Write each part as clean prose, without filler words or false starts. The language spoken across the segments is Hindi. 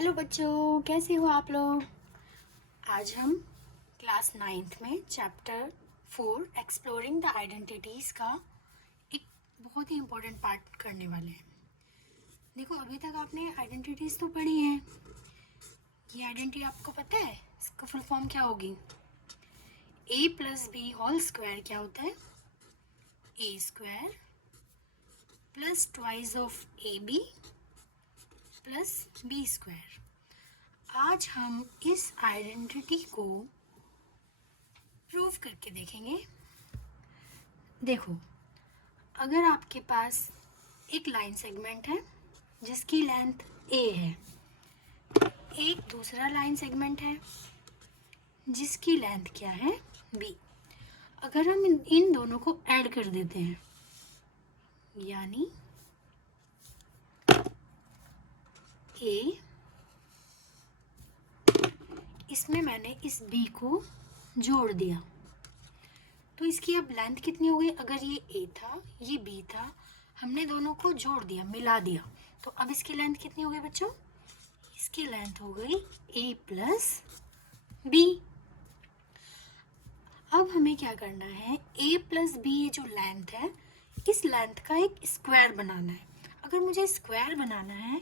हेलो बच्चों, कैसे हो आप लोग। आज हम क्लास 9th में चैप्टर 4 एक्सप्लोरिंग द आइडेंटिटीज़ का एक बहुत ही इम्पोर्टेंट पार्ट करने वाले हैं। देखो, अभी तक आपने आइडेंटिटीज़ तो पढ़ी हैं। ये आइडेंटिटी आपको पता है इसका फुल फॉर्म क्या होगी? a plus b whole square क्या होता है? a square plus twice of a b plus b square. आज हम इस आइडेंटिटी को प्रूव करके देखेंगे। देखो, अगर आपके पास एक लाइन सेगमेंट है जिसकी लेंथ a है, एक दूसरा लाइन सेगमेंट है जिसकी लेंथ क्या है b। अगर हम इन दोनों को ऐड कर देते हैं, यानी a, इसमें मैंने इस b को जोड़ दिया, तो इसकी अब लेंथ कितनी हो गई? अगर ये a था, ये b था, हमने दोनों को जोड़ दिया, मिला दिया, तो अब इसकी लेंथ कितनी हो गई बच्चों? इसकी लेंथ हो गई a प्लस b। अब हमें क्या करना है? a प्लस b ये जो लेंथ है, इस लेंथ का एक स्क्वायर बनाना है। अगर मुझे स्क्वायर बनाना है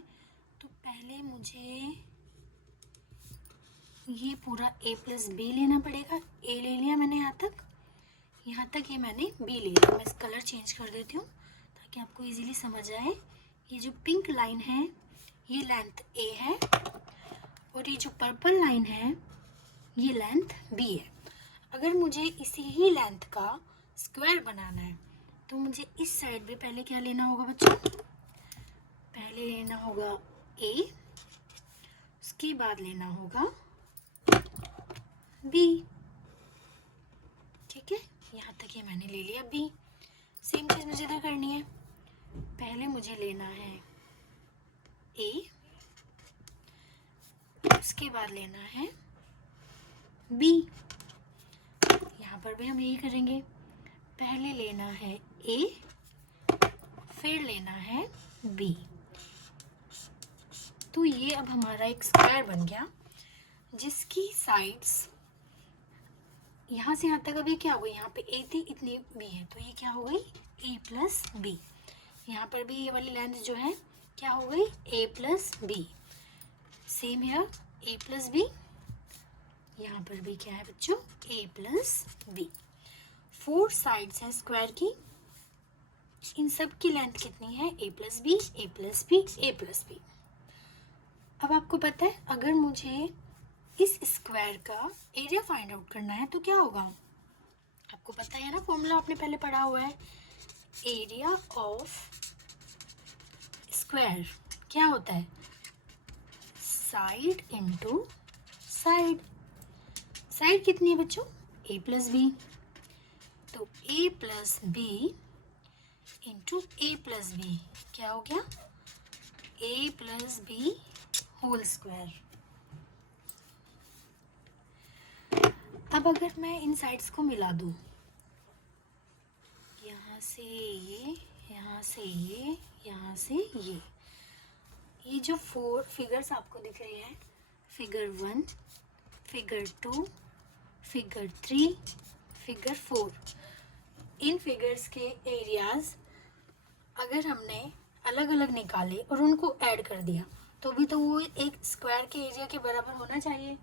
तो पहले मुझे ये पूरा a प्लस b लेना पड़ेगा। a ले लिया मैंने यहाँ तक ये मैंने b ले लिया। मैं इस कलर चेंज कर देती हूँ ताकि आपको इजीली समझ आए। ये जो पिंक लाइन है ये लेंथ a है और ये जो पर्पल लाइन है ये लेंथ b है। अगर मुझे इसी ही लेंथ का स्क्वायर बनाना है तो मुझे इस साइड भी पहले क्या लेना होगा बच्चों? पहले लेना होगा a, उसके बाद लेना होगा b। ठीक है, यहाँ तक ये मैंने ले लिया b। सेम चीज़ मुझे इधर करनी है। पहले मुझे लेना है a, उसके बाद लेना है b। यहाँ पर भी हम यही करेंगे, पहले लेना है a, फिर लेना है b। तो ये अब हमारा एक स्क्वायर बन गया जिसकी साइड्स यहाँ से यहाँ तक। अभी क्या हो गई? यहाँ पे a थी, इतनी b है, तो ये क्या हो गई? a plus b। यहाँ पर भी ये वाली लेंथ जो है क्या हो गई? a plus b। सेम है a प्लस b। यहाँ पर भी क्या है बच्चों? a plus b। 4 साइड्स हैं स्क्वायर की। इन सब की लेंथ कितनी है? a plus b, a plus b, a plus b. अब आपको पता है, अगर मुझे इस स्क्वायर का एरिया फाइंड आउट करना है तो क्या होगा? आपको पता है ना, फॉर्मूला आपने पहले पढ़ा हुआ है। एरिया ऑफ स्क्वायर क्या होता है? Side into side. साइड कितनी है बच्चों? a प्लस बी, तो a plus b into a plus b क्या हो गया? a plus b whole square. अब अगर मैं इन साइड्स को मिला दूँ, यहाँ से ये, यहाँ से ये, यहाँ से ये जो 4 फिगर्स आपको दिख रहे हैं, फिगर 1, फिगर 2, फिगर 3, फिगर 4, इन फिगर्स के एरियाज अगर हमने अलग अलग निकाले और उनको ऐड कर दिया तो भी तो वो एक स्क्वायर के एरिया के बराबर होना चाहिए।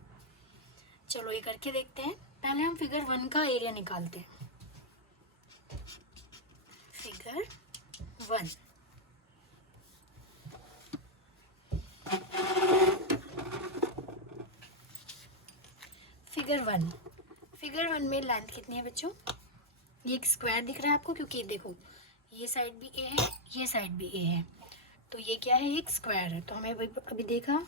चलो ये करके देखते हैं। पहले हम फिगर 1 का एरिया निकालते हैं। फिगर 1, फिगर 1 में लेंथ कितनी है बच्चों? ये एक स्क्वायर दिख रहा है आपको, क्योंकि देखो ये साइड भी a है, ये साइड भी a है, तो ये क्या है? एक स्क्वायर है। तो हमें अभी देखा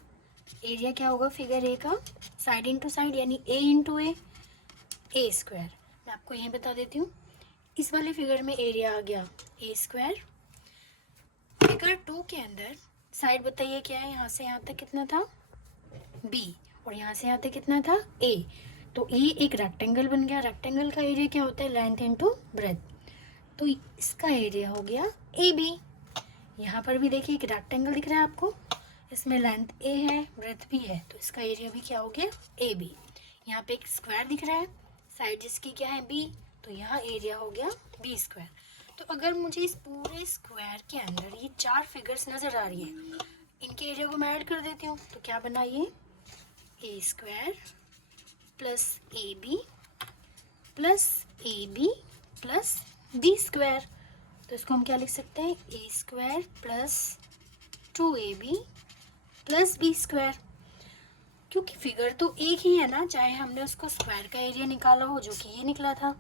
एरिया क्या होगा फिगर a का? साइड इंटू साइड, यानी a इंटू a स्क्वायर। मैं आपको यही बता देती हूँ। इस वाले फिगर में एरिया आ गया a स्क्वायर। फिगर 2 के अंदर साइड बताइए क्या है? यहाँ से यहाँ तक कितना था? b, और यहाँ से यहाँ तक कितना था? a। तो ये एक रेक्टेंगल बन गया। रेक्टेंगल का एरिया क्या होता है? Length into breadth. तो इसका एरिया हो गया AB। यहाँ पर भी देखिए एक रेक्टेंगल दिख रहा है आपको, इसमें लेंथ ए है, ब्रेथ भी है, तो इसका एरिया भी क्या हो गया ए बी। यहाँ पे एक स्क्वायर दिख रहा है, साइड जिसकी क्या है बी, तो यहाँ एरिया हो गया बी स्क्वायर। तो अगर मुझे इस पूरे स्क्वायर के अंदर ये 4 फिगर्स नज़र आ रही हैं, इनके एरिया को मैं ऐड कर देती हूँ, तो क्या बना ये a square plus a b plus b square. तो इसको हम क्या लिख सकते हैं, a square plus 2ab plus b square. क्योंकि फिगर तो एक ही है ना, चाहे हमने उसको स्क्वायर का एरिया निकाला हो जो कि ये निकला था,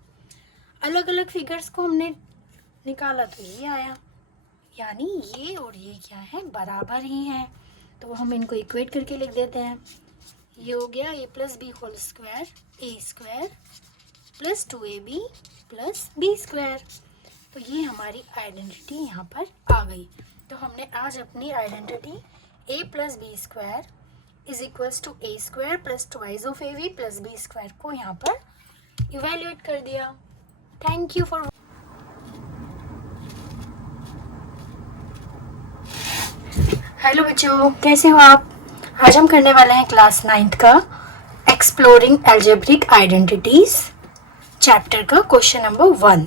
अलग अलग फिगर्स को हमने निकाला तो ये आया, यानी ये और ये क्या है बराबर ही हैं। तो हम इनको इक्वेट करके लिख देते हैं। ये हो गया a plus b whole square, a square plus 2ab plus b square. तो ये हमारी आइडेंटिटी यहाँ पर आ गई। तो हमने आज अपनी identity a plus b square is equals to a square plus twice of a b plus b square को यहाँ पर इवेल्युएट कर दिया। Thank you for. हेलो बच्चों, कैसे हो आप? आज हम करने वाले हैं क्लास 9th का एक्सप्लोरिंग एल्जेब्रिक आइडेंटिटीज चैप्टर का question number 1।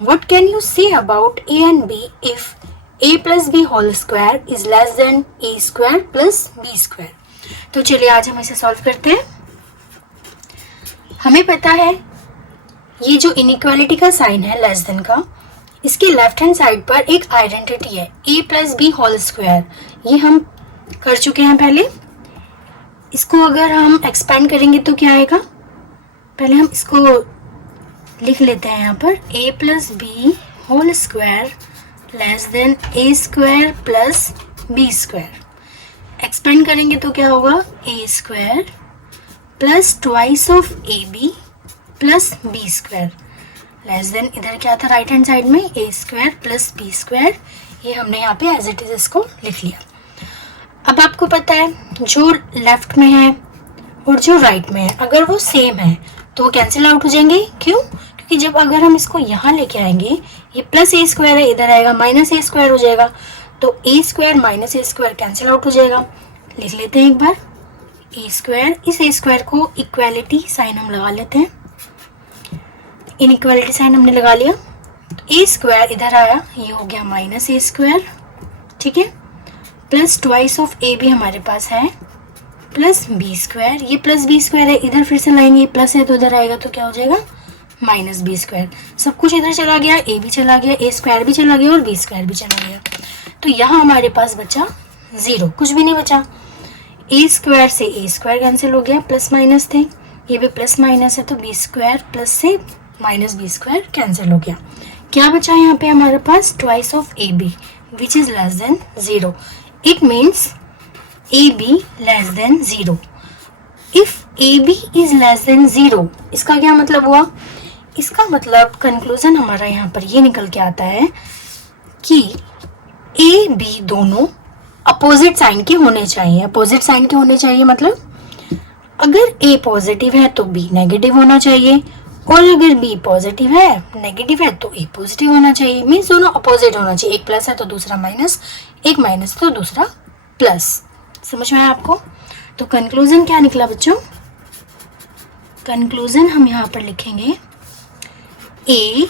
What can you say about a and b if a plus b whole square is less than a square plus b square. तो चलिए आज हम इसे सॉल्व करते हैं। हमें पता है ये जो इनइक्वालिटी का साइन है लेस देन का, इसके लेफ्ट हैंड साइड पर एक आइडेंटिटी है a plus b whole square. ये हम कर चुके हैं पहले। इसको अगर हम एक्सपेंड करेंगे तो क्या आएगा, पहले हम इसको लिख लेते हैं यहाँ पर a plus b whole square less than a square plus b square. Expand करेंगे तो क्या होगा a square plus twice of a b plus b square less than, इधर क्या था राइट हैंड साइड में a square plus b square. ये हमने यहाँ पे एज इट इज इसको लिख लिया। अब आपको पता है जो लेफ्ट में है और जो राइट में है अगर वो सेम है तो वो कैंसिल आउट हो जाएंगे। क्यों? क्योंकि जब अगर हम इसको यहाँ लेके आएंगे, ये प्लस ए स्क्वायर है, इधर आएगा माइनस ए स्क्वायर हो जाएगा, तो ए square minus a square cancel out हो जाएगा। लिख लेते हैं एक बार ए स्क्वायर, इस ए स्क्वायर को इक्वालिटी साइन हम लगा लेते हैं, इनइक्वालिटी साइन हमने लगा लिया। तो ए स्क्वायर इधर आया, ये हो गया माइनस ए स्क्वायर, ठीक है, प्लस ट्वाइस ऑफ ए भी हमारे पास है प्लस बी स्क्वायर। ये प्लस बी स्क्वायर है, इधर फिर से लाएंगे, ये प्लस है तो इधर आएगा तो क्या हो जाएगा माइनस बी स्क्वायर। सब कुछ इधर चला गया, ए भी चला गया, ए स्क्वायर भी चला गया और बी स्क्वायर भी चला गया। तो यहाँ हमारे पास बचा 0, कुछ भी नहीं बचा। ए स्क्वायर से ए स्क्वायर कैंसिल हो गया, प्लस माइनस थे, ये भी प्लस माइनस है, तो बी स्क्वायर प्लस से माइनस बी स्क्वायर कैंसिल हो गया। क्या बचा यहाँ पे हमारे पास twice of a b which is less than 0। It means a b less than 0। If a b is less than 0, इसका क्या मतलब हुआ? इसका मतलब कंक्लूजन हमारा यहाँ पर ये निकल के आता है कि ए बी दोनों अपोजिट साइन के होने चाहिए। अपोजिट साइन के होने चाहिए मतलब अगर ए पॉजिटिव है तो बी नेगेटिव होना चाहिए, और अगर बी पॉजिटिव है नेगेटिव है तो ए पॉजिटिव होना चाहिए। मीन्स दोनों अपोजिट होना चाहिए, एक प्लस है तो दूसरा माइनस, एक माइनस तो दूसरा प्लस। समझ में आया आपको? तो कंक्लूजन क्या निकला बच्चों? कंक्लूजन हम यहाँ पर लिखेंगे a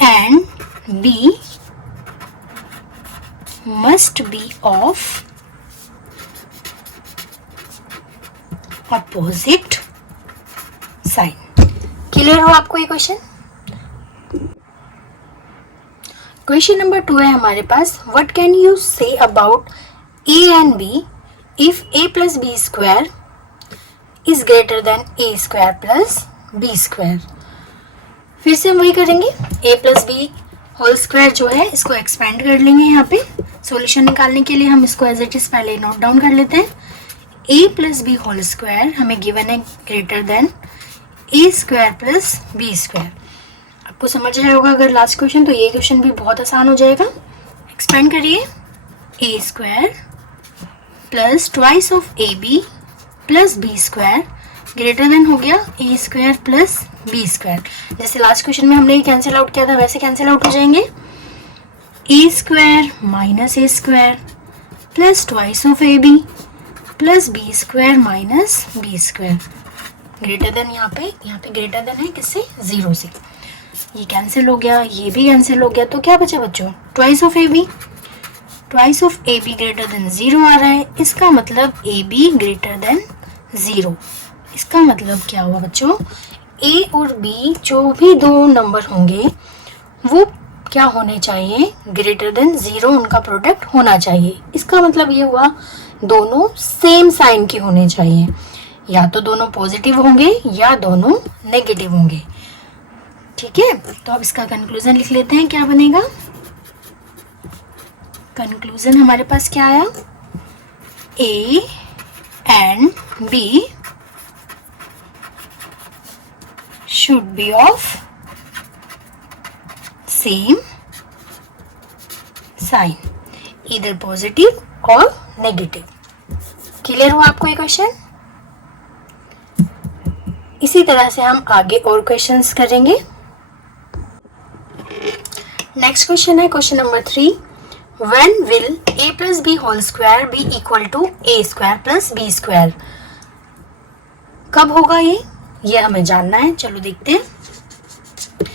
and b must be of opposite sign. Clear हो आपको ये क्वेश्चन? क्वेश्चन नंबर 2 है हमारे पास, what can you say about a and b if a plus b square is greater than a square plus b square. फिर से हम वही करेंगे, a plus b whole square जो है इसको एक्सपेंड कर लेंगे। यहाँ पे सॉल्यूशन निकालने के लिए हम इसको एज इट इज पहले नोट डाउन कर लेते हैं। ए प्लस बी होल स्क्वायर हमें गिवन है greater than a square plus b square. आपको समझ आया होगा अगर लास्ट क्वेश्चन, तो ये क्वेश्चन भी बहुत आसान हो जाएगा। एक्सपेंड करिए, a square plus twice of a b plus b square greater than हो गया a square plus b square. जैसे लास्ट क्वेश्चन में हमने कैंसिल आउट किया था वैसे कैंसिल आउट हो जाएंगे। A square minus a square plus twice of a b plus b square minus b square greater than यहाँ पे ग्रेटर देन है किससे, 0 से। ये कैंसिल हो गया, ये भी कैंसिल हो गया, तो क्या बचा बच्चों, twice of a be greater than 0 आ रहा है, इसका मतलब ए बी ग्रेटर देन 0। इसका मतलब क्या हुआ बच्चों, ए और बी जो भी दो नंबर होंगे वो क्या होने चाहिए, ग्रेटर देन 0 उनका प्रोडक्ट होना चाहिए। इसका मतलब ये हुआ दोनों सेम साइन के होने चाहिए, या तो दोनों पॉजिटिव होंगे या दोनों नेगेटिव होंगे। ठीक है, तो अब इसका कंक्लूजन लिख लेते हैं, क्या बनेगा। कंक्लूजन हमारे पास क्या आया, a and b should be of same sign, इधर पॉजिटिव और नेगेटिव। क्लियर हुआ आपको ये क्वेश्चन। इसी तरह से हम आगे और क्वेश्चंस करेंगे। नेक्स्ट क्वेश्चन है question number 3, when will a plus b whole square be equal to a square plus b square. कब होगा ये हमें जानना है। चलो देखते हैं।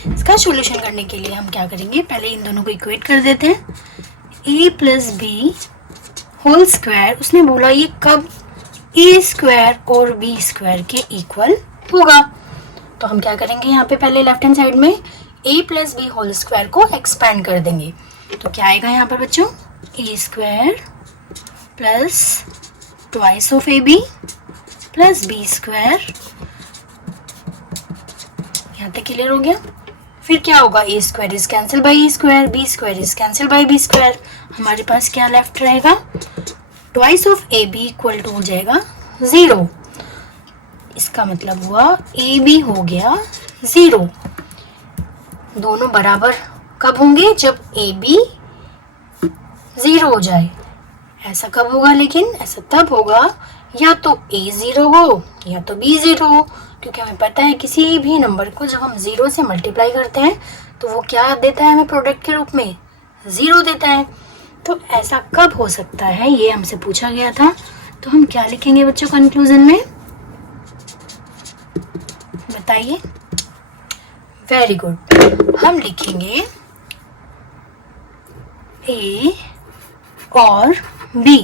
इसका सॉल्यूशन करने के लिए हम क्या करेंगे, पहले इन दोनों को इक्वेट कर देते हैं। a plus b whole square, उसने बोला ये कब a स्क्वायर और b स्क्वायर के इक्वल होगा। तो हम क्या करेंगे, यहाँ पे पहले लेफ्ट हैंड साइड में a plus b whole square को एक्सपेंड कर देंगे। तो क्या आएगा यहाँ पर बच्चों, a square plus twice of a b plus b square. यहाँ तक क्लियर हो गया। फिर क्या होगा, a square is cancel by A square, b square is cancel by b square. हमारे पास क्या लेफ्ट रहेगा, twice of a b equal to हो जाएगा 0। इसका मतलब हुआ ए बी हो गया 0। दोनों बराबर कब होंगे, जब ए बी 0 हो जाए। ऐसा कब होगा, लेकिन ऐसा तब होगा या तो a 0 हो या तो b 0 हो, क्योंकि हमें पता है किसी भी नंबर को जब हम 0 से मल्टीप्लाई करते हैं तो वो क्या देता है हमें प्रोडक्ट के रूप में, 0 देता है। तो ऐसा कब हो सकता है, ये हमसे पूछा गया था। तो हम क्या लिखेंगे बच्चों कंक्लूजन में, बताइए। वेरी गुड, हम लिखेंगे A और B